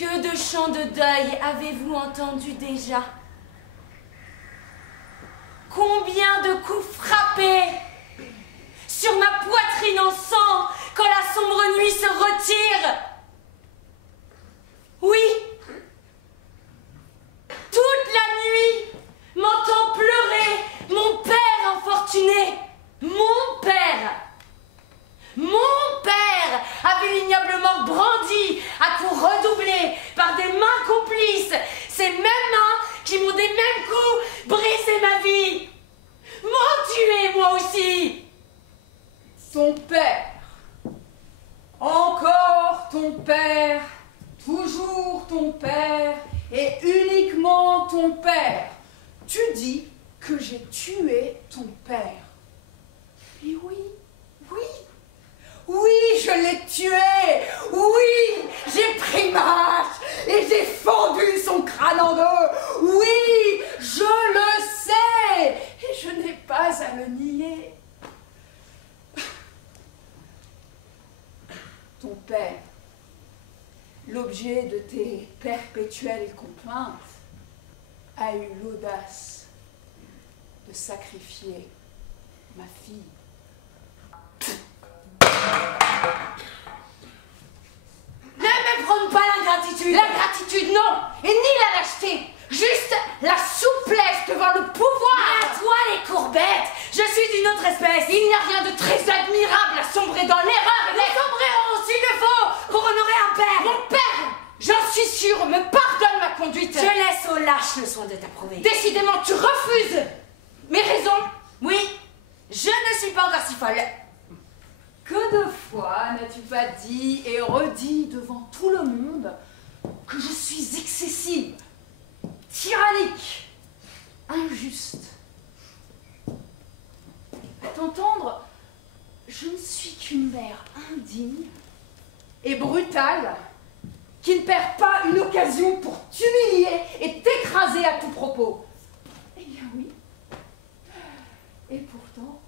Que de chants de deuil avez-vous entendu déjà? Combien de coups frappés sur ma poitrine en sang quand la sombre nuit se retire? Oui, toute la nuit, m'entend pleurer mon père infortuné. Mon père avait l'ignoblement brandi à coups redoublés par des mains complices, ces mêmes mains qui m'ont des mêmes coups brisé ma vie, m'ont tué moi aussi. Ton père, encore ton père, toujours ton père et uniquement ton père. Tu dis que j'ai tué ton père. Et oui, je l'ai tué. Oui, j'ai pris ma hache et j'ai fendu son crâne en deux. Oui, je le sais et je n'ai pas à le nier. Ton père, l'objet de tes perpétuelles complaintes, a eu l'audace de sacrifier ma fille. Ne me prône pas l'ingratitude. L'ingratitude, non. Et ni la lâcheté. Juste la souplesse devant le pouvoir. Mais à toi, les courbettes. Je suis d'une autre espèce. Il n'y a rien de très admirable à sombrer dans l'erreur. Nous sombrerons s'il le faut pour honorer un père. Mon père, j'en suis sûre, me pardonne ma conduite. Je laisse aux lâches le soin de t'approuver. Décidément, tu refuses mes raisons. Oui, je ne suis pas encore si folle. Que de fois n'as-tu pas dit et redit devant tout le monde que je suis excessive, tyrannique, injuste? À t'entendre, je ne suis qu'une mère indigne et brutale qui ne perd pas une occasion pour t'humilier et t'écraser à tout propos. Eh bien oui. Et pourtant,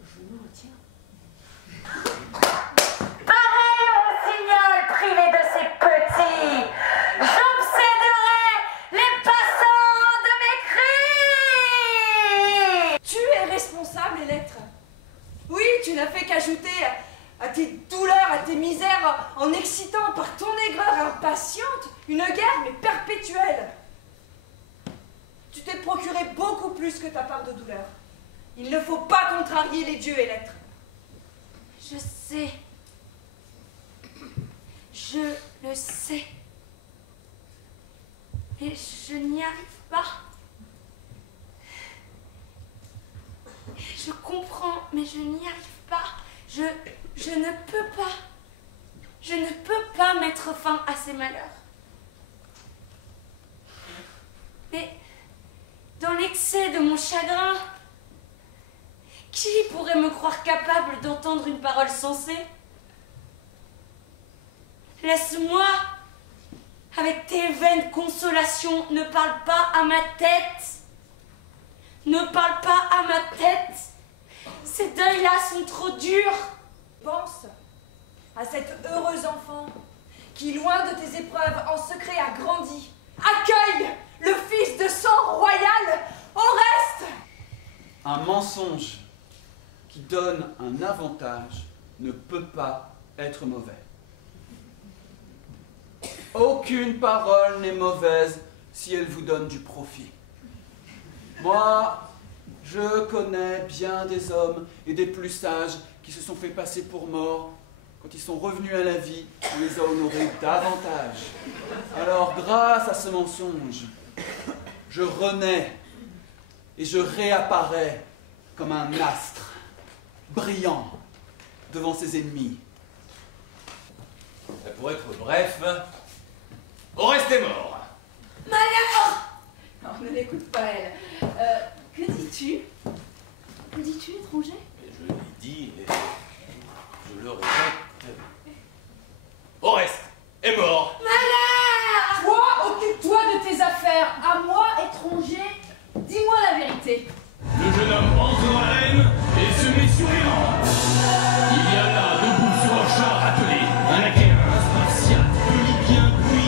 je me retiens. Pareil au rossignol privé de ses petits, j'obséderai les passants de mes cris. Tu es responsable, Électre. Oui, tu n'as fait qu'ajouter à tes douleurs, à tes misères, en excitant par ton aigreur impatiente une guerre, mais perpétuelle. Tu t'es procuré beaucoup plus que ta part de douleur. Il ne faut pas contrarier les dieux, Électre. Je sais. Je le sais. Et je n'y arrive pas. Je comprends, mais je n'y arrive pas. Je ne peux pas. Je ne peux pas mettre fin à ces malheurs. Mais dans l'excès de mon chagrin, qui pourrait me croire capable d'entendre une parole sensée? Laisse-moi, avec tes vaines consolations, ne parle pas à ma tête. Ne parle pas à ma tête. Ces deuils-là sont trop durs. Pense à cet heureux enfant qui, loin de tes épreuves, en secret a grandi. Accueille le fils de sang royal, Oreste. Un mensonge qui donne un avantage ne peut pas être mauvais. Aucune parole n'est mauvaise si elle vous donne du profit. Moi, je connais bien des hommes et des plus sages qui se sont fait passer pour morts. Quand ils sont revenus à la vie, on les a honorés davantage. Alors, grâce à ce mensonge, je renais et je réapparais comme un astre, brillant devant ses ennemis. Pour être bref, Oreste est mort. Malheur! Non, ne l'écoute pas, elle. Que dis-tu? Que dis-tu, étranger? Je l'ai dit et je le répète. Oreste est mort. Malheur! Toi, occupe-toi de tes affaires. À moi, étranger, dis-moi la vérité. Le jeune homme entre dans l'arène et se met sur les rangs. Il y a là, debout sur un char attelé, un laquais, un spartiate, pelipien, puis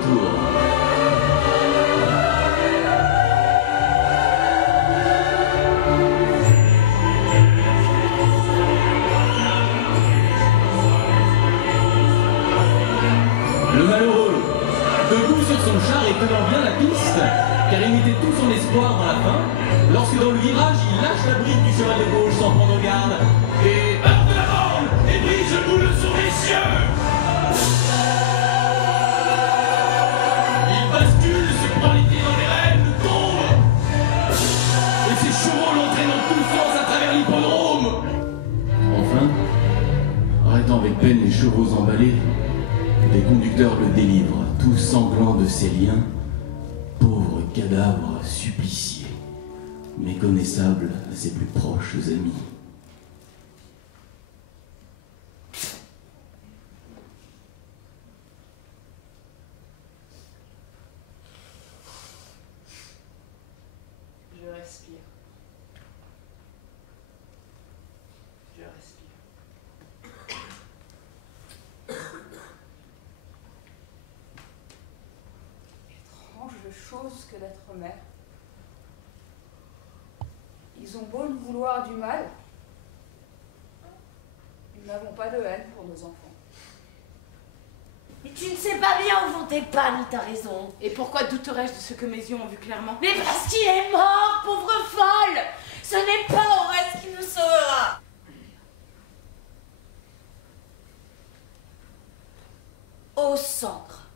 retour. Le malheureux, debout sur son char et tenant bien la piste, car il mettait tout son espoir dans la fin, lorsque dans le virage, il lâche la bride du cheval de gauche sans prendre garde, et part de la borne, et brise le boule sur les cieux. Il bascule, se prend les pieds dans les rênes, tombe, et ses chevaux l'entraînent en tous sens à travers l'hippodrome. Enfin, arrêtant avec peine les chevaux emballés, les conducteurs le délivrent, tout sanglant de ses liens, pauvre cadavre supplicié, méconnaissable à ses plus proches amis. Je respire. Je respire. Étrange chose que d'être mère. Ils ont beau nous vouloir du mal, nous n'avons pas de haine pour nos enfants. Mais tu ne sais pas bien où vont tes pannes, t'as raison. Et pourquoi douterais-je de ce que mes yeux ont vu clairement? Mais parce qu'il est mort, pauvre folle! Ce n'est pas au reste qui nous sauvera! Ô cendre!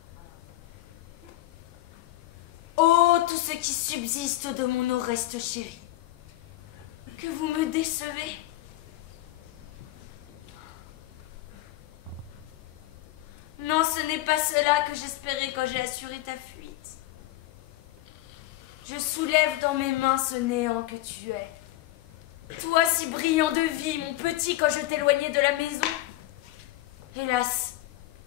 Ô tout ce qui subsiste de mon Oreste chéri! Que vous me décevez! Non, ce n'est pas cela que j'espérais quand j'ai assuré ta fuite. Je soulève dans mes mains ce néant que tu es. Toi si brillant de vie, mon petit, quand je t'éloignais de la maison. Hélas,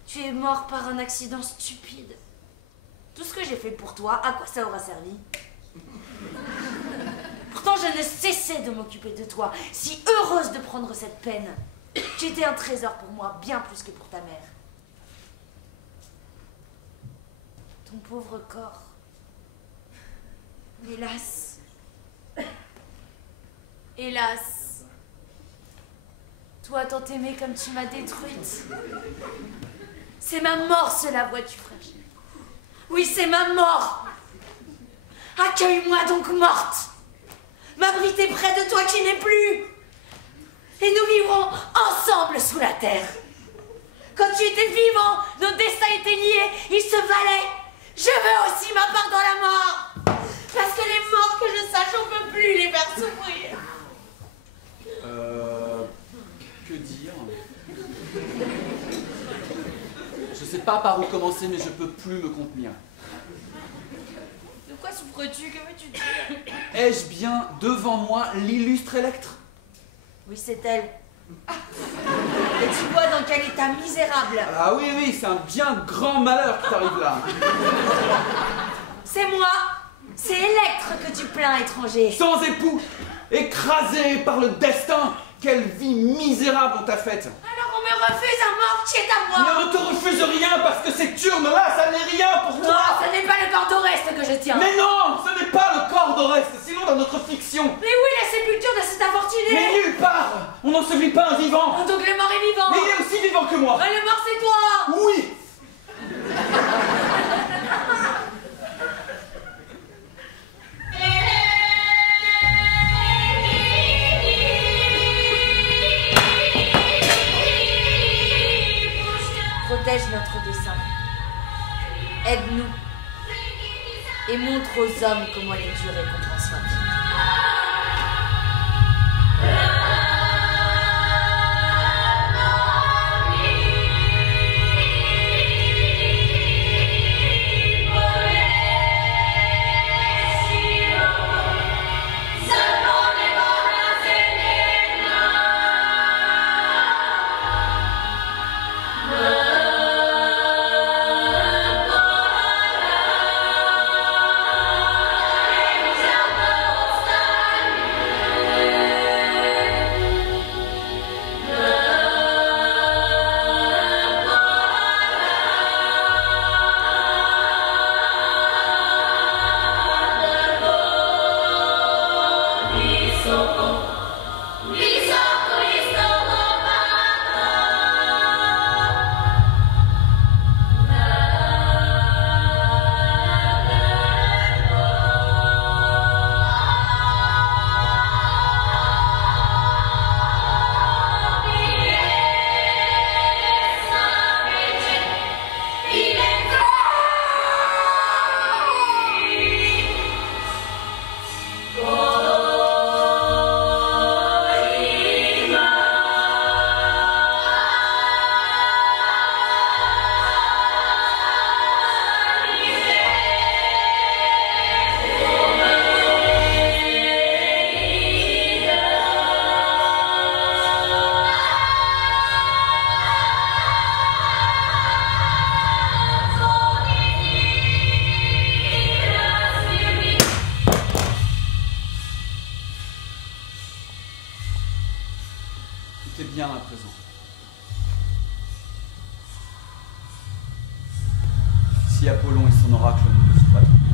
tu es mort par un accident stupide. Tout ce que j'ai fait pour toi, à quoi ça aura servi? Pourtant, je ne cessais de m'occuper de toi, si heureuse de prendre cette peine. Tu étais un trésor pour moi, bien plus que pour ta mère. Ton pauvre corps. Hélas. Hélas. Toi tant aimé comme tu m'as détruite. C'est ma mort cela, vois-tu, frère. Oui, c'est ma mort. Accueille-moi donc morte. M'abriter près de toi qui n'es plus. Et nous vivrons ensemble sous la terre. Quand tu étais vivant, nos destins étaient liés, ils se valaient. Je veux aussi ma part dans la mort. Parce que les morts, que je sache, on ne peut plus les faire souffrir. Que dire? Je sais pas par où commencer, mais je peux plus me contenir. De quoi souffres-tu? Que veux-tu dire? Ai-je bien devant moi l'illustre Électre? Oui, c'est elle. Et tu vois dans quel état misérable. Ah oui, oui, c'est un bien grand malheur qui t'arrive là. C'est moi. C'est Électre que tu plains, étranger. Sans époux, écrasé par le destin, quelle vie misérable on t'a faite. Alors on me refuse un mort qui est à moi. Mais on ne te refuse rien parce que cette urne-là, ça n'est rien pour toi. Non, ce n'est pas le corps d'Oreste que je tiens. Mais non, ce n'est pas le corps d'Oreste, sinon dans notre fiction. Mais où est la sépulture de cet infortuné? Mais nulle part. On n'ensevelit pas un vivant. Oh, donc le mort est vivant. Mais il est aussi vivant que moi. Le mort c'est toi. Oui. Protège notre dessein. Aide-nous. Et montre aux hommes comment les dures récompenses rapides. Thank you. Écoutez bien à présent. Si Apollon et son oracle ne me sont pas trompés,